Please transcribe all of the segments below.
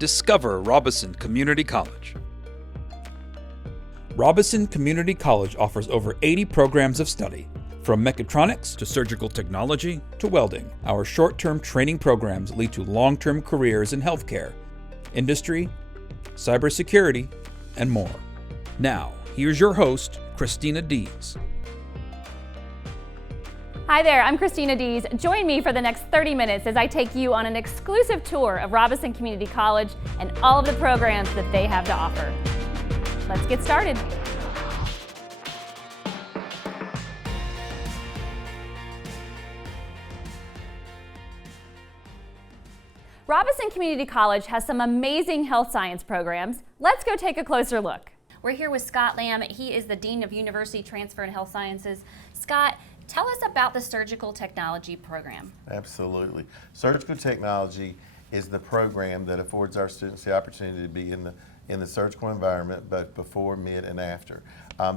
Discover Robeson Community College. Robeson Community College offers over 80 programs of study, from mechatronics to surgical technology to welding. Our short-term training programs lead to long-term careers in healthcare, industry, cybersecurity, and more. Now, here's your host, Christina Dees. Hi there, I'm Christina Dees. Join me for the next 30 minutes as I take you on an exclusive tour of Robeson Community College and all of the programs that they have to offer. Let's get started. Robeson Community College has some amazing health science programs. Let's go take a closer look. We're here with Scott Lamb. He is the Dean of University Transfer and Health Sciences. Scott, tell us about the Surgical Technology program. Absolutely. Surgical Technology is the program that affords our students the opportunity to be in the surgical environment, both before, mid, and after.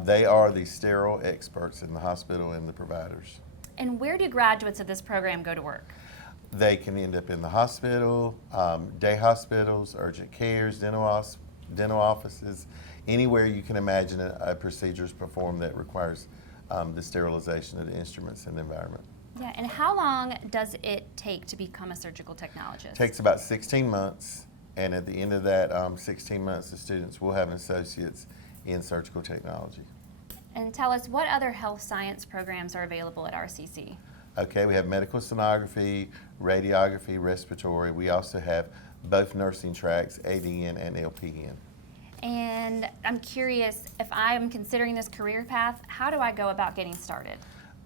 They are the sterile experts in the hospital and the providers. And where do graduates of this program go to work? They can end up in the hospital, day hospitals, urgent cares, dental offices, anywhere you can imagine a procedure is performed that requires the sterilization of the instruments in the environment. Yeah, and how long does it take to become a surgical technologist? It takes about 16 months, and at the end of that 16 months, the students will have associates in surgical technology. And tell us, what other health science programs are available at RCC? Okay, we have medical sonography, radiography, respiratory. We also have both nursing tracks, ADN and LPN. And I'm curious, if I'm considering this career path, how do I go about getting started?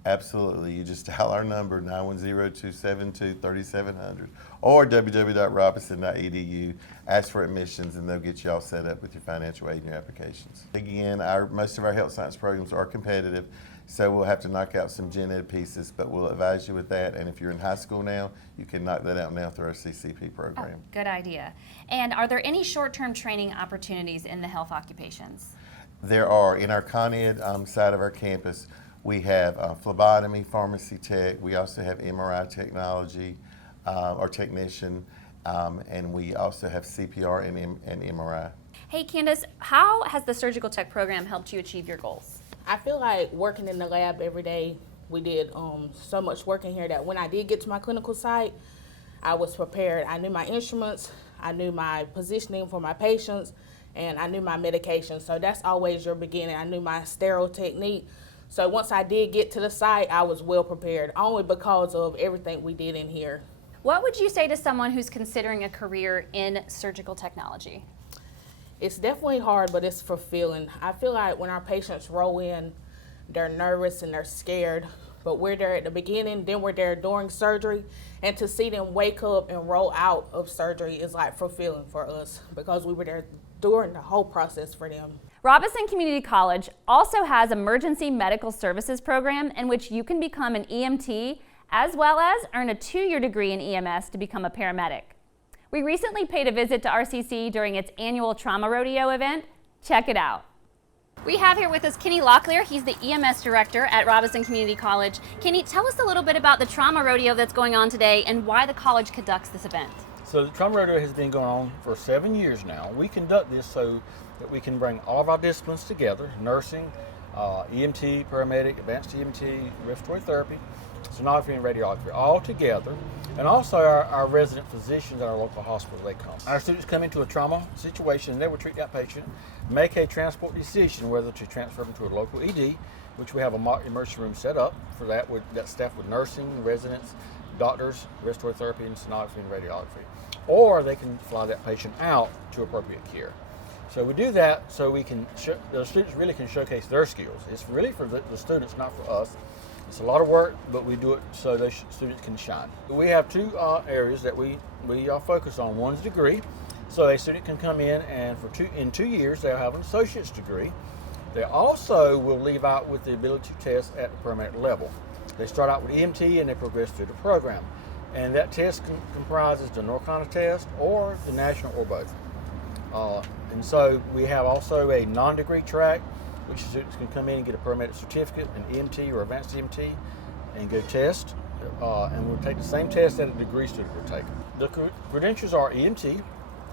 Absolutely. You just dial our number, 910-272-3700, or www.robeson.edu. Ask for admissions, and they'll get you all set up with your financial aid and your applications. Again, most of our health science programs are competitive, so we'll have to knock out some gen ed pieces, but we'll advise you with that. And if you're in high school now, you can knock that out now through our CCP program. Oh, good idea. And are there any short-term training opportunities in the health occupations? There are. In our Con Ed side of our campus, we have phlebotomy, pharmacy tech. We also have MRI technology or technician, and we also have CPR and MRI. Hey Candace, how has the surgical tech program helped you achieve your goals? I feel like working in the lab every day, we did so much work in here that when I did get to my clinical site, I was prepared. I knew my instruments, I knew my positioning for my patients, and I knew my medication. So that's always your beginning. I knew my sterile technique. So once I did get to the site, I was well prepared, only because of everything we did in here. What would you say to someone who's considering a career in surgical technology? It's definitely hard, but it's fulfilling. I feel like when our patients roll in, they're nervous and they're scared, but we're there at the beginning, then we're there during surgery, and to see them wake up and roll out of surgery is like fulfilling for us because we were there during the whole process for them. Robeson Community College also has emergency medical services program in which you can become an EMT as well as earn a 2-year degree in EMS to become a paramedic. We recently paid a visit to RCC during its annual Trauma Rodeo event. Check it out. We have here with us Kenny Locklear. He's the EMS director at Robeson Community College. Kenny, tell us a little bit about the Trauma Rodeo that's going on today and why the college conducts this event. So the Trauma Rodeo has been going on for 7 years now. We conduct this so that we can bring all of our disciplines together: nursing, EMT, paramedic, advanced EMT, respiratory therapy, sonography, and radiography, all together. And also our resident physicians at our local hospital, they come. Our students come into a trauma situation and they will treat that patient, make a transport decision whether to transfer them to a local ED, which we have a mock emergency room set up for that, with that staff with nursing, residents, doctors, respiratory therapy, and sonography and radiography. Or they can fly that patient out to appropriate care. So we do that so we can the students really can showcase their skills. It's really for the students, not for us. It's a lot of work, but we do it so those students can shine. We have two areas that we focus on. One's degree, so a student can come in and in 2 years they'll have an associate's degree. They also will leave out with the ability test at the paramedic level. They start out with EMT and they progress through the program. And that test comprises the Norcana test or the national or both. And so we have also a non-degree track, which students can come in and get a paramedic certificate, an EMT or advanced EMT, and go test. And we'll take the same test that a degree student would take. The credentials are EMT,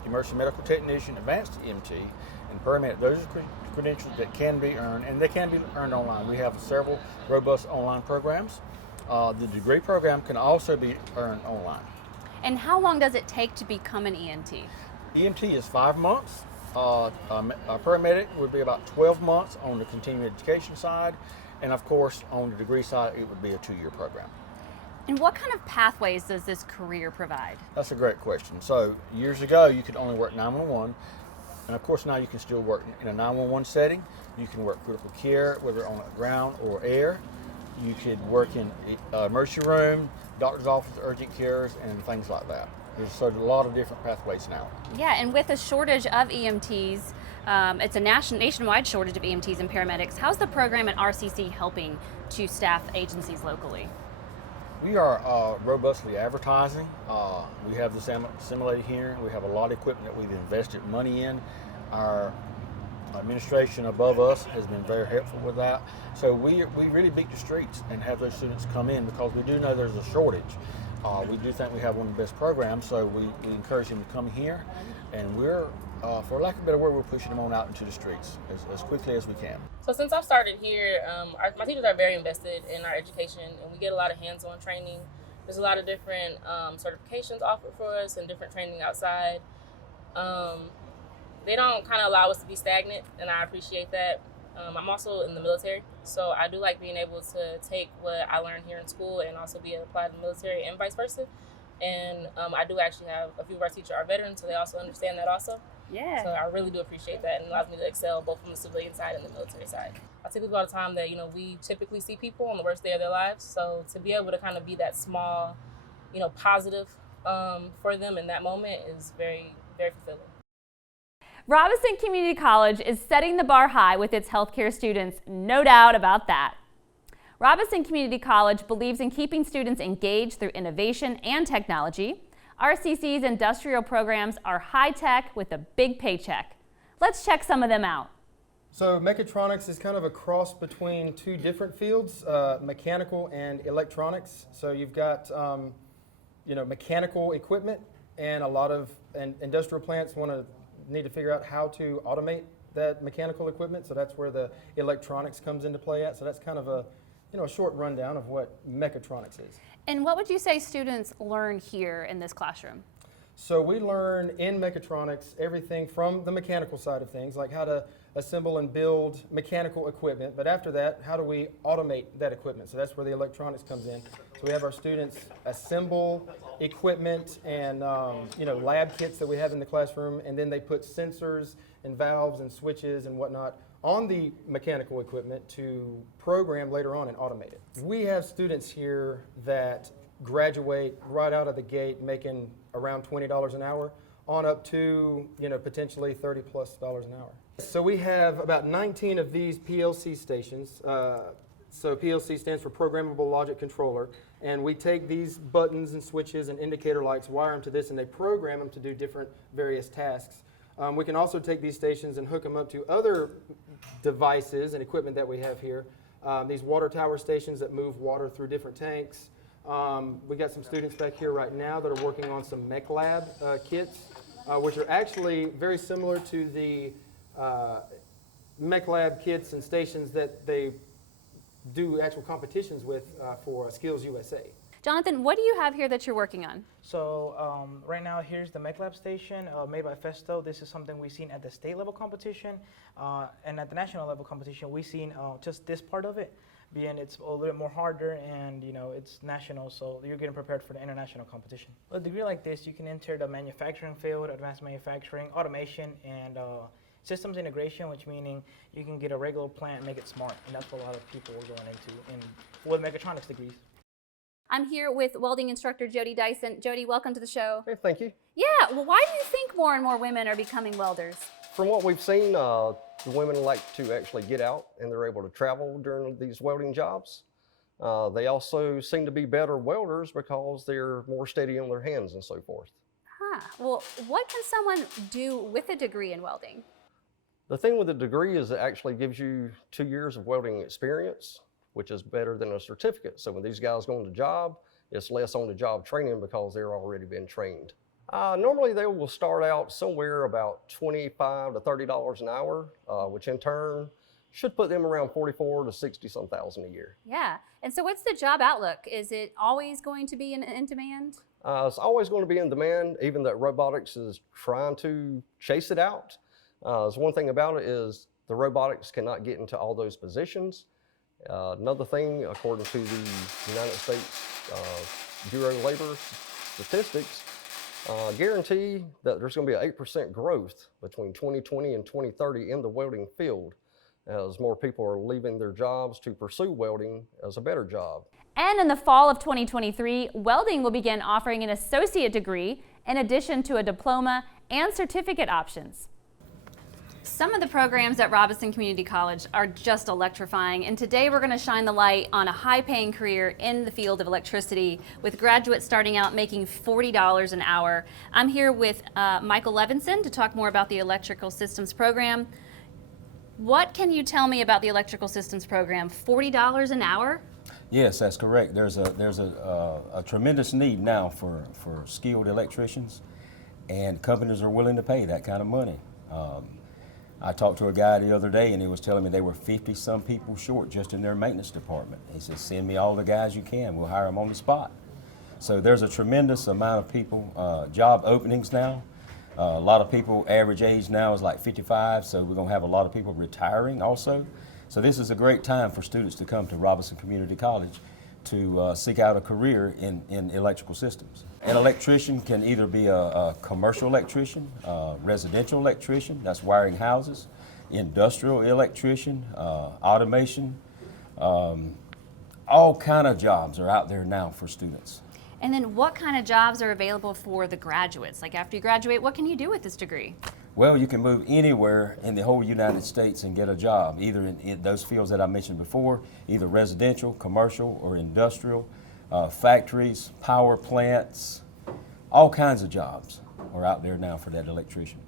emergency medical technician, advanced EMT, and paramedic. Those are credentials that can be earned, and they can be earned online. We have several robust online programs. The degree program can also be earned online. And how long does it take to become an EMT? EMT is 5 months. A paramedic would be about 12 months on the continuing education side, and of course on the degree side it would be a 2-year program. And what kind of pathways does this career provide? That's a great question. So years ago you could only work 911, and of course now you can still work in a 911 setting. You can work critical care, whether on ground or air. You could work in emergency room, doctor's office, urgent cares, and things like that. There's sort of a lot of different pathways now. Yeah, and with a shortage of EMTs, it's a nationwide shortage of EMTs and paramedics. How's the program at RCC helping to staff agencies locally? We are robustly advertising. We have the simulator here. We have a lot of equipment that we've invested money in. Our administration above us has been very helpful with that. So we really beat the streets and have those students come in because we do know there's a shortage. We do think we have one of the best programs, so we encourage them to come here, and we're, for lack of a better word, we're pushing them on out into the streets as quickly as we can. So since I've started here, my teachers are very invested in our education, and we get a lot of hands-on training. There's a lot of different certifications offered for us and different training outside. They don't kind of allow us to be stagnant, and I appreciate that. I'm also in the military, so I do like being able to take what I learned here in school and also be able to apply to the military and vice versa. And I do actually have a few of our teachers are veterans, so they also understand that also. Yeah. So I really do appreciate that, and it allows me to excel both from the civilian side and the military side. I tell people all the time that, we typically see people on the worst day of their lives, so to be able to kind of be that small, positive for them in that moment is very, very fulfilling. Robeson Community College is setting the bar high with its healthcare students, no doubt about that. Robeson Community College believes in keeping students engaged through innovation and technology. RCC's industrial programs are high-tech with a big paycheck. Let's check some of them out. So mechatronics is kind of a cross between two different fields, mechanical and electronics. So you've got mechanical equipment, and a lot of industrial plants need to figure out how to automate that mechanical equipment. So that's where the electronics comes into play at. So that's kind of a short rundown of what mechatronics is. And what would you say students learn here in this classroom? So we learn in mechatronics everything from the mechanical side of things, like how to assemble and build mechanical equipment. But after that, how do we automate that equipment? So that's where the electronics comes in. So we have our students assemble equipment and lab kits that we have in the classroom, and then they put sensors and valves and switches and whatnot on the mechanical equipment to program later on and automate it. We have students here that graduate right out of the gate making around $20 an hour on up to potentially $30+ an hour. So we have about 19 of these PLC stations. So PLC stands for Programmable Logic Controller, and we take these buttons and switches and indicator lights, wire them to this, and they program them to do different various tasks. We can also take these stations and hook them up to other devices and equipment that we have here. These water tower stations that move water through different tanks. We got some students back here right now that are working on some mech lab kits, which are actually very similar to the mech lab kits and stations that they do actual competitions with for Skills USA. Jonathan, what do you have here that you're working on? So right now here's the mech lab station made by Festo. This is something we've seen at the state level competition, and at the national level competition we've seen just this part of it, being it's a little bit more harder, and it's national, so you're getting prepared for the international competition. With a degree like this, you can enter the manufacturing field, advanced manufacturing, automation, and systems integration, which meaning you can get a regular plant and make it smart, and that's what a lot of people are going into with mechatronics degrees. I'm here with welding instructor Jody Dyson. Jody, welcome to the show. Hey, thank you. Yeah, well, why do you think more and more women are becoming welders? From what we've seen, the women like to actually get out, and they're able to travel during these welding jobs. They also seem to be better welders because they're more steady on their hands and so forth. Huh. Well, what can someone do with a degree in welding? The thing with a degree is it actually gives you 2 years of welding experience, which is better than a certificate. So when these guys go on the job, it's less on the job training because they're already been trained. Normally they will start out somewhere about $25 to $30 an hour, which in turn should put them around 44 to 60 some thousand a year. Yeah. And so what's the job outlook? Is it always going to be in demand? It's always going to be in demand, even that robotics is trying to chase it out. So one thing about it is the robotics cannot get into all those positions. Another thing, according to the United States Bureau of Labor Statistics, guarantee that there's going to be an 8% growth between 2020 and 2030 in the welding field, as more people are leaving their jobs to pursue welding as a better job. And in the fall of 2023, welding will begin offering an associate degree in addition to a diploma and certificate options. Some of the programs at Robeson Community College are just electrifying, and today we're going to shine the light on a high-paying career in the field of electricity, with graduates starting out making $40 an hour. I'm here with Michael Levinson to talk more about the Electrical Systems program. What can you tell me about the Electrical Systems program? $40 an hour? Yes, that's correct. There's a tremendous need now for skilled electricians, and companies are willing to pay that kind of money. I talked to a guy the other day and he was telling me they were 50-some people short just in their maintenance department. He said, send me all the guys you can, we'll hire them on the spot. So there's a tremendous amount of people, job openings now. A lot of people, average age now is like 55, so we're gonna have a lot of people retiring also. So this is a great time for students to come to Robeson Community College to seek out a career in electrical systems. An electrician can either be a commercial electrician, residential electrician, that's wiring houses, industrial electrician, automation, all kind of jobs are out there now for students. And then what kind of jobs are available for the graduates? Like after you graduate, what can you do with this degree? Well, you can move anywhere in the whole United States and get a job, either in those fields that I mentioned before, either residential, commercial, or industrial, factories, power plants, all kinds of jobs are out there now for that electrician.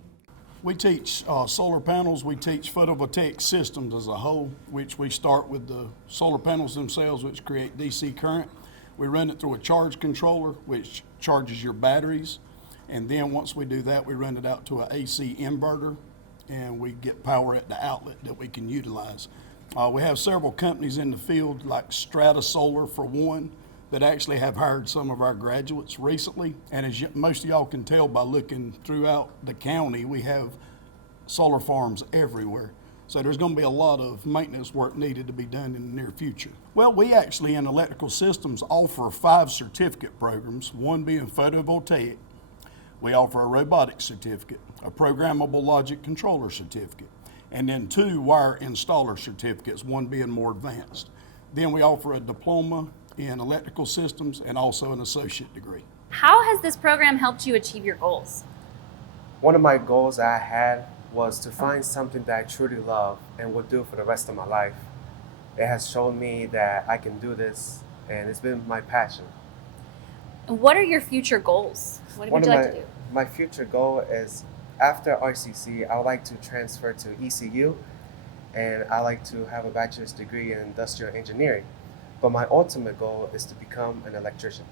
We teach solar panels, we teach photovoltaic systems as a whole, which we start with the solar panels themselves, which create DC current. We run it through a charge controller, which charges your batteries. And then once we do that, we run it out to an AC inverter, and we get power at the outlet that we can utilize. We have several companies in the field, like Strata Solar for one, that actually have hired some of our graduates recently. And as most of y'all can tell by looking throughout the county, we have solar farms everywhere. So there's going to be a lot of maintenance work needed to be done in the near future. Well, we actually in electrical systems offer 5 certificate programs, one being photovoltaic. We offer a robotics certificate, a programmable logic controller certificate, and then 2 wire installer certificates, one being more advanced. Then we offer a diploma in electrical systems and also an associate degree. How has this program helped you achieve your goals? One of my goals I had was to find something that I truly love and would do for the rest of my life. It has shown me that I can do this, and it's been my passion. What are your future goals? What would you like to do? My future goal is, after RCC, I would like to transfer to ECU, and I like to have a bachelor's degree in industrial engineering. But my ultimate goal is to become an electrician.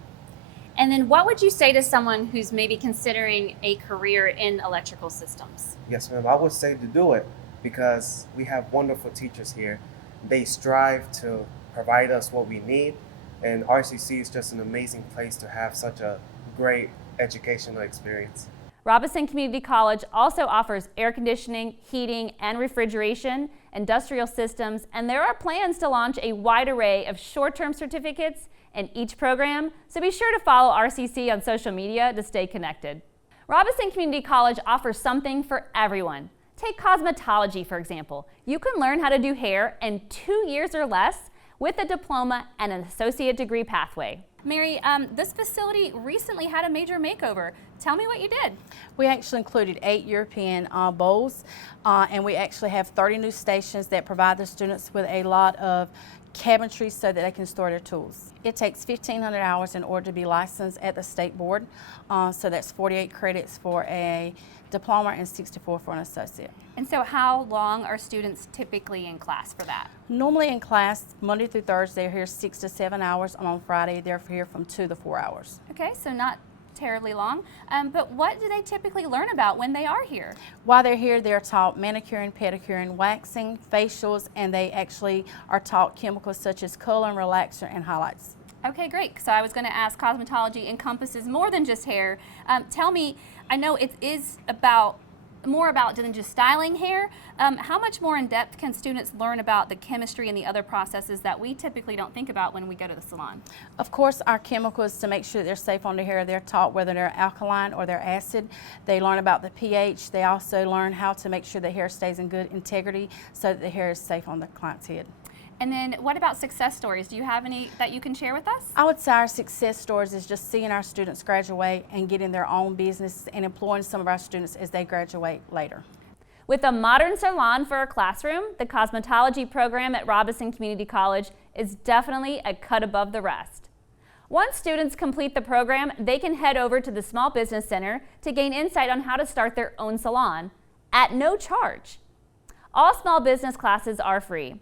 And then what would you say to someone who's maybe considering a career in electrical systems? Yes, ma'am, I would say to do it because we have wonderful teachers here. They strive to provide us what we need, and RCC is just an amazing place to have such a great educational experience. Robeson Community College also offers air conditioning, heating, and refrigeration, industrial systems, and there are plans to launch a wide array of short-term certificates in each program, so be sure to follow RCC on social media to stay connected. Robeson Community College offers something for everyone. Take cosmetology, for example. You can learn how to do hair in 2 years or less with a diploma and an associate degree pathway. Mary, this facility recently had a major makeover. Tell me what you did. We actually included 8 European bowls, and we actually have 30 new stations that provide the students with a lot of cabinetry so that they can store their tools. It takes 1,500 hours in order to be licensed at the state board, so that's 48 credits for a diploma and 64 for an associate. And so how long are students typically in class for that? Normally in class, Monday through Thursday, they're here 6 to 7 hours, and on Friday they're here from 2 to 4 hours. Okay, so not terribly long, but what do they typically learn about when they are here? While they're here, they're taught manicuring, pedicuring, waxing, facials, and they actually are taught chemicals such as color and relaxer and highlights. Okay, great. So I was going to ask, cosmetology encompasses more than just hair. Tell me, I know it is more about than just styling hair. How much more in depth can students learn about the chemistry and the other processes that we typically don't think about when we go to the salon? Of course, our chemicals, to make sure that they're safe on the hair, they're taught whether they're alkaline or they're acid. They learn about the pH. They also learn how to make sure the hair stays in good integrity so that the hair is safe on the client's head. And then what about success stories? Do you have any that you can share with us? I would say our success stories is just seeing our students graduate and getting their own business and employing some of our students as they graduate later. With a modern salon for a classroom, the cosmetology program at Robeson Community College is definitely a cut above the rest. Once students complete the program, they can head over to the Small Business Center to gain insight on how to start their own salon at no charge. All small business classes are free.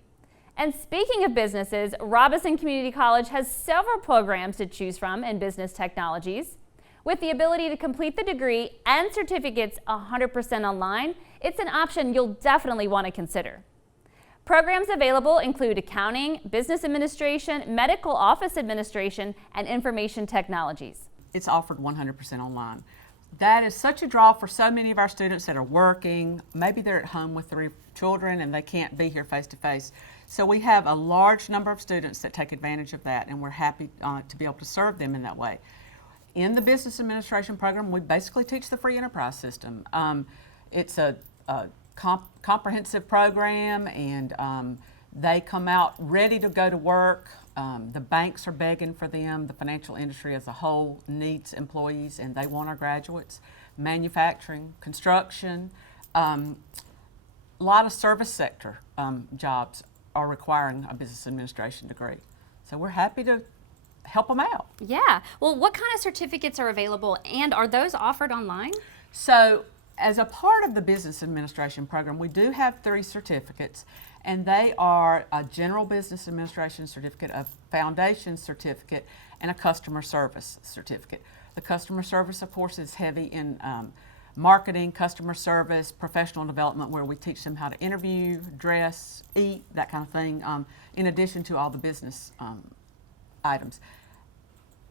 And speaking of businesses, Robeson Community College has several programs to choose from in business technologies. With the ability to complete the degree and certificates 100% online, it's an option you'll definitely want to consider. Programs available include accounting, business administration, medical office administration, and information technologies. It's offered 100% online. That is such a draw for so many of our students that are working. Maybe they're at home with 3 children and they can't be here face to face. So we have a large number of students that take advantage of that, and we're happy to be able to serve them in that way. In the business administration program, we basically teach the free enterprise system. It's a comprehensive program, and they come out ready to go to work. The banks are begging for them. The financial industry as a whole needs employees, and they want our graduates. Manufacturing, construction, a lot of service sector jobs are requiring a business administration degree. So we're happy to help them out. Yeah. Well, what kind of certificates are available, and are those offered online? So as a part of the business administration program, we do have 3 certificates, and they are a general business administration certificate, a foundation certificate, and a customer service certificate. The customer service, of course, is heavy in marketing, customer service, professional development, where we teach them how to interview, dress, eat, that kind of thing, in addition to all the business items.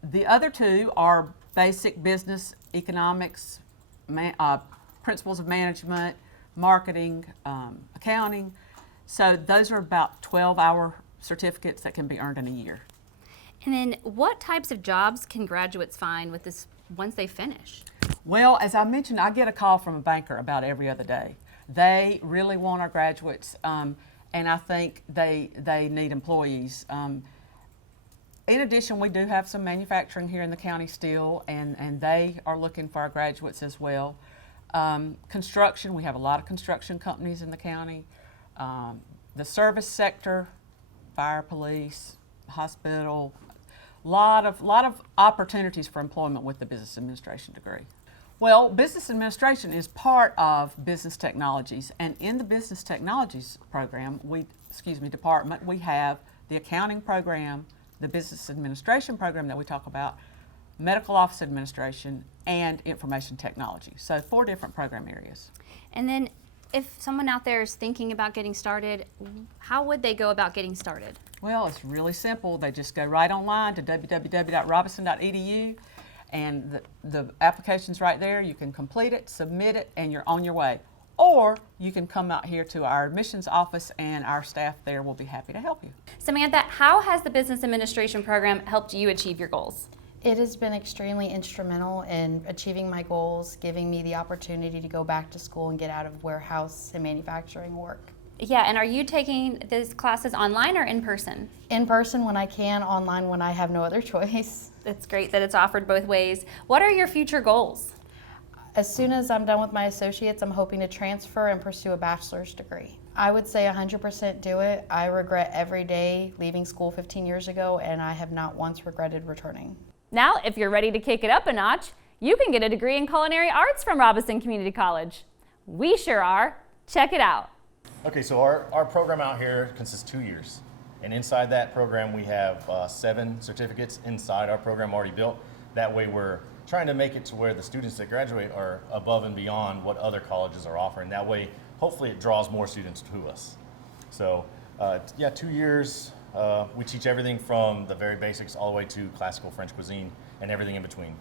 The other 2 are basic business economics, principles of management, marketing, accounting. So those are about 12-hour certificates that can be earned in a year. And then what types of jobs can graduates find with this once they finish? Well, as I mentioned, I get a call from a banker about every other day. They really want our graduates, and I think they need employees. In addition, we do have some manufacturing here in the county still, and they are looking for our graduates as well. Construction, we have a lot of construction companies in the county. The service sector, fire, police, hospital, lot of opportunities for employment with the business administration degree. Well, business administration is part of business technologies, and in the business technologies program, department, we have the accounting program, the business administration program that we talk about, medical office administration, and information technology. So 4 different program areas. And then if someone out there is thinking about getting started, how would they go about getting started? Well, it's really simple. They just go right online to www.robeson.edu, and the application's right there. You can complete it, submit it, and you're on your way. Or you can come out here to our admissions office, and our staff there will be happy to help you. Samantha, how has the business administration program helped you achieve your goals? It has been extremely instrumental in achieving my goals, giving me the opportunity to go back to school and get out of warehouse and manufacturing work. Yeah, and are you taking these classes online or in person? In person when I can, online when I have no other choice. It's great that it's offered both ways. What are your future goals? As soon as I'm done with my associates, I'm hoping to transfer and pursue a bachelor's degree. I would say 100% do it. I regret every day leaving school 15 years ago, and I have not once regretted returning. Now, if you're ready to kick it up a notch, you can get a degree in culinary arts from Robeson Community College. We sure are. Check it out. Okay, so our program out here consists 2 years. And inside that program, we have 7 certificates inside our program already built. That way we're trying to make it to where the students that graduate are above and beyond what other colleges are offering. That way, hopefully it draws more students to us. So yeah, 2 years, we teach everything from the very basics all the way to classical French cuisine and everything in between.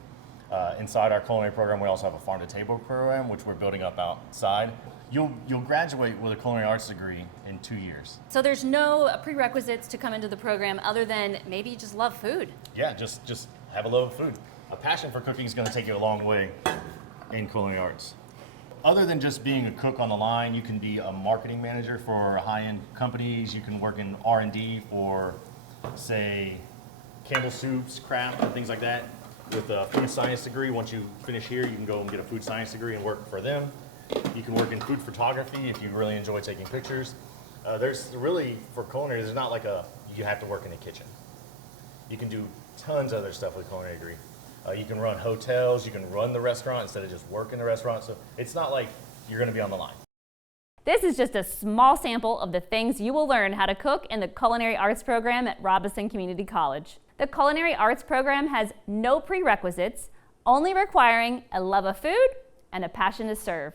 Inside our culinary program, we also have a farm to table program, which we're building up outside. You'll graduate with a culinary arts degree in 2 years. So there's no prerequisites to come into the program other than maybe you just love food. Yeah, just have a love of food. A passion for cooking is going to take you a long way in culinary arts. Other than just being a cook on the line, you can be a marketing manager for high-end companies. You can work in R&D for, say, Campbell Soups, Kraft, and things like that. With a food science degree, once you finish here, you can go and get a food science degree and work for them. You can work in food photography if you really enjoy taking pictures. There's really, for culinary, there's not like you have to work in the kitchen. You can do tons of other stuff with a culinary degree. You can run hotels, you can run the restaurant instead of just work in the restaurant. So it's not like you're going to be on the line. This is just a small sample of the things you will learn how to cook in the Culinary Arts program at Robeson Community College. The Culinary Arts program has no prerequisites, only requiring a love of food and a passion to serve.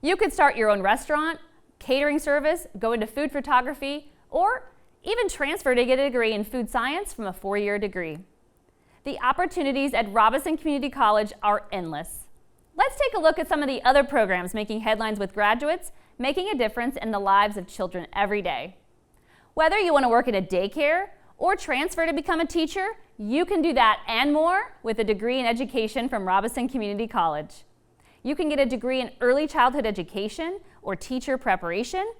You could start your own restaurant, catering service, go into food photography, or even transfer to get a degree in food science from a 4-year degree. The opportunities at Robeson Community College are endless. Let's take a look at some of the other programs making headlines with graduates, making a difference in the lives of children every day. Whether you want to work at a daycare or transfer to become a teacher, you can do that and more with a degree in education from Robeson Community College. You can get a degree in early childhood education or teacher preparation.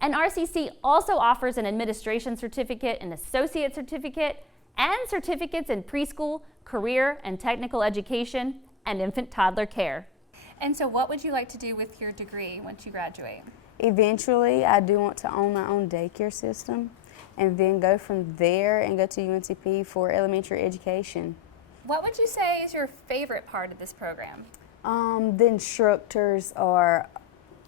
And RCC also offers an administration certificate, an associate certificate, and certificates in preschool, career, and technical education, and infant toddler care. And so what would you like to do with your degree once you graduate? Eventually, I do want to own my own daycare system and then go from there and go to UNCP for elementary education. What would you say is your favorite part of this program? The instructors are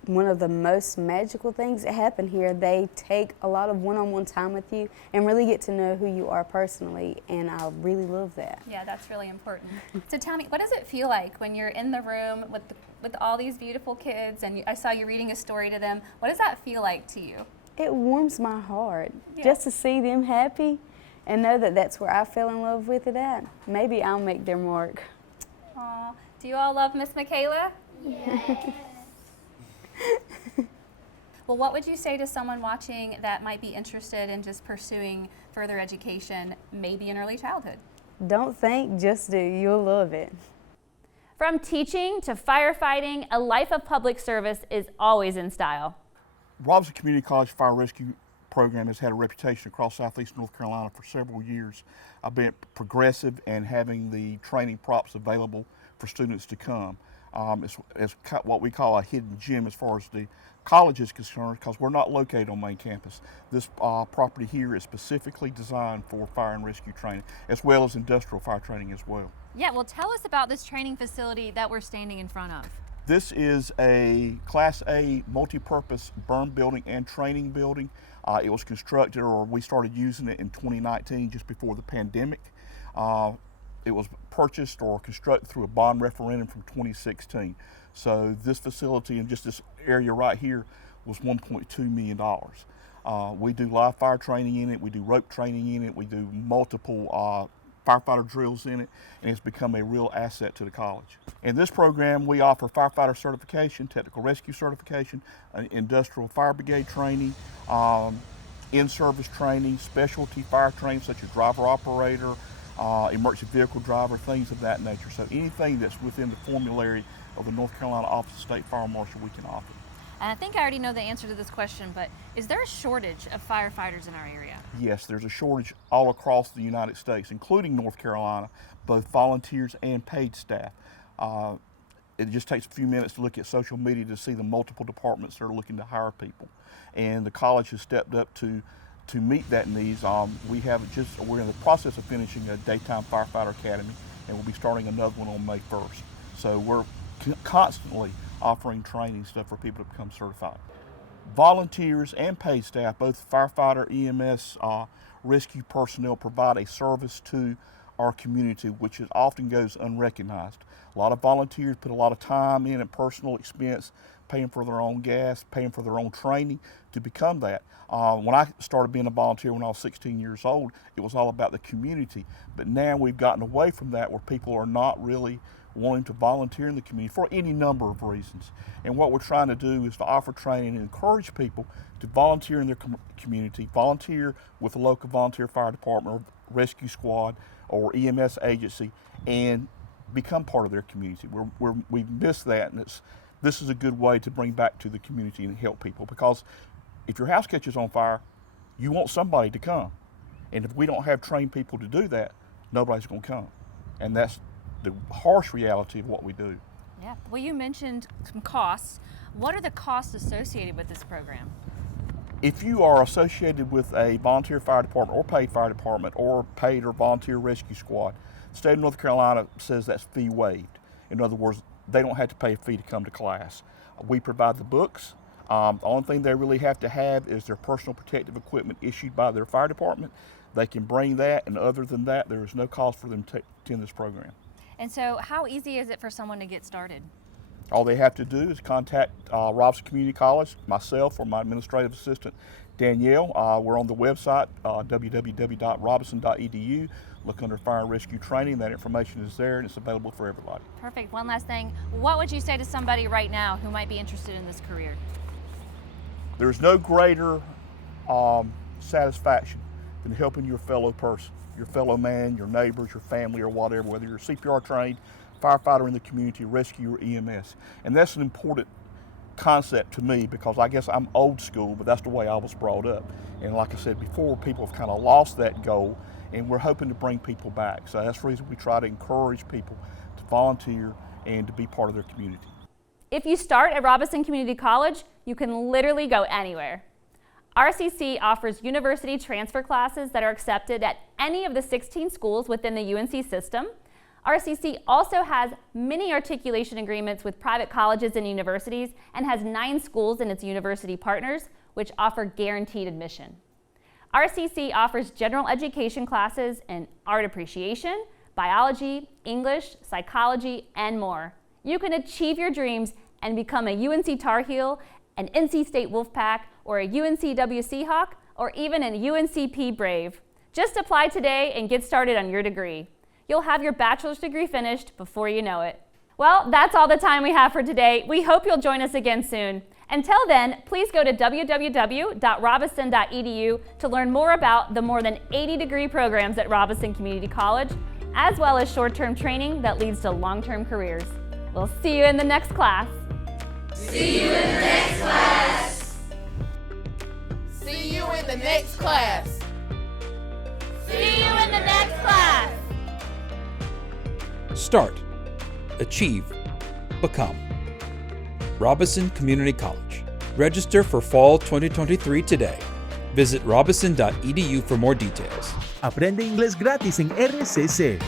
one of the most magical things that happen here. They take a lot of one-on-one time with you and really get to know who you are personally, and I really love that. Yeah, that's really important. So tell me, what does it feel like when you're in the room with all these beautiful kids and I saw you reading a story to them? What does that feel like to you? It warms my heart just to see them happy and know that that's where I fell in love with it at. Maybe I'll make their mark. Aw, do you all love Miss Michaela? Yes. Well, what would you say to someone watching that might be interested in just pursuing further education, maybe in early childhood? Don't think, just do. You'll love it. From teaching to firefighting, a life of public service is always in style. Robeson Community College Fire Rescue Program has had a reputation across southeast North Carolina for several years. I've been progressive and having the training props available for students to come. It's what we call a hidden gem as far as the college is concerned, because we're not located on main campus. This property here is specifically designed for fire and rescue training, as well as industrial fire training as well. Yeah, well, tell us about this training facility that we're standing in front of. This is a Class A multi-purpose burn building and training building. It was constructed, or we started using it in 2019, just before the pandemic. It was purchased or constructed through a bond referendum from 2016. So this facility and just this area right here was $1.2 million. We do live fire training in it, we do rope training in it, we do multiple firefighter drills in it, and it's become a real asset to the college. In this program, we offer firefighter certification, technical rescue certification, industrial fire brigade training, in-service training, specialty fire training such as driver operator, emergency vehicle driver, things of that nature. So anything that's within the formulary of the North Carolina Office of State Fire Marshal, we can offer. And I think I already know the answer to this question, but is there a shortage of firefighters in our area? Yes, there's a shortage all across the United States, including North Carolina, both volunteers and paid staff. It just takes a few minutes to look at social media to see the multiple departments that are looking to hire people. And the college has stepped up to meet that needs. We're in the process of finishing a daytime firefighter academy, and we'll be starting another one on May 1st. So we're constantly offering training stuff for people to become certified. Volunteers and paid staff, both firefighter, EMS, rescue personnel, provide a service to our community, which often goes unrecognized. A lot of volunteers put a lot of time in and personal expense, paying for their own gas, paying for their own training to become that. When I started being a volunteer when I was 16 years old, it was all about the community. But now we've gotten away from that, where people are not really wanting to volunteer in the community for any number of reasons. And what we're trying to do is to offer training and encourage people to volunteer in their community, volunteer with a local volunteer fire department or rescue squad or EMS agency, and become part of their community. We've missed that, and this is a good way to bring back to the community and help people, because if your house catches on fire, you want somebody to come. And if we don't have trained people to do that, nobody's going to come. And that's the harsh reality of what we do. Yeah. Well, you mentioned some costs. What are the costs associated with this program? If you are associated with a volunteer fire department or paid fire department or paid or volunteer rescue squad, the state of North Carolina says that's fee waived. In other words, they don't have to pay a fee to come to class. We provide the books. The only thing they really have to have is their personal protective equipment issued by their fire department. They can bring that, and other than that, there is no cost for them to attend this program. And so how easy is it for someone to get started? All they have to do is contact Robeson Community College, myself, or my administrative assistant, Danielle. We're on the website, www.robeson.edu. Look under Fire and Rescue Training. That information is there, and it's available for everybody. Perfect. One last thing. What would you say to somebody right now who might be interested in this career? There's no greater satisfaction than helping your fellow person, your fellow man, your neighbors, your family, or whatever, whether you're CPR trained, firefighter in the community, rescue, or EMS. And that's an important concept to me, because I guess I'm old school, but that's the way I was brought up. And like I said before, people have kind of lost that goal, and we're hoping to bring people back. So that's the reason we try to encourage people to volunteer and to be part of their community. If you start at Robeson Community College, you can literally go anywhere. RCC offers university transfer classes that are accepted at any of the 16 schools within the UNC system. RCC also has many articulation agreements with private colleges and universities, and has 9 schools in its university partners, which offer guaranteed admission. RCC offers general education classes in art appreciation, biology, English, psychology, and more. You can achieve your dreams and become a UNC Tar Heel, an NC State Wolfpack, or a UNCW Seahawk, or even an UNCP Brave. Just apply today and get started on your degree. You'll have your bachelor's degree finished before you know it. Well, that's all the time we have for today. We hope you'll join us again soon. Until then, please go to www.robeson.edu to learn more about the more than 80 degree programs at Robeson Community College, as well as short-term training that leads to long-term careers. We'll see you in the next class. See you in the next class. See you in the next class. See you in the next class. Start, achieve, become. Robeson Community College. Register for Fall 2023 today. Visit robeson.edu for more details. Aprende inglés gratis en RCC.